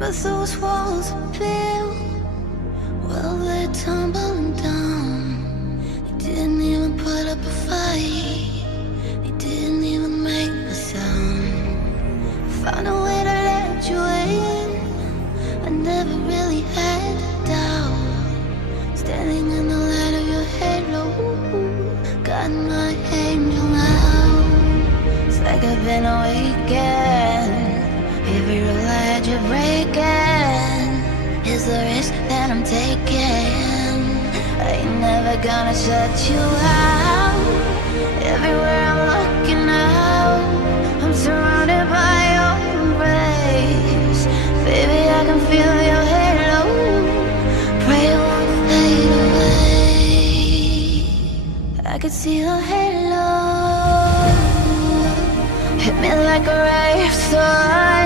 But those walls are built, well, they're tumbling down. They didn't even put up a fight, they didn't even make a sound. Found a way to let you in, I never really had a doubt. Standing in the light of your halo, got my angel now. It's like I've been awakened. Every rule I had you breaking is the risk that I'm taking. I ain't never gonna shut you out. Everywhere I'm looking out, I'm surrounded by your embrace. Baby, I can feel your halo. Pray it won't fade away. I could see your halo hit me like a ray of sun.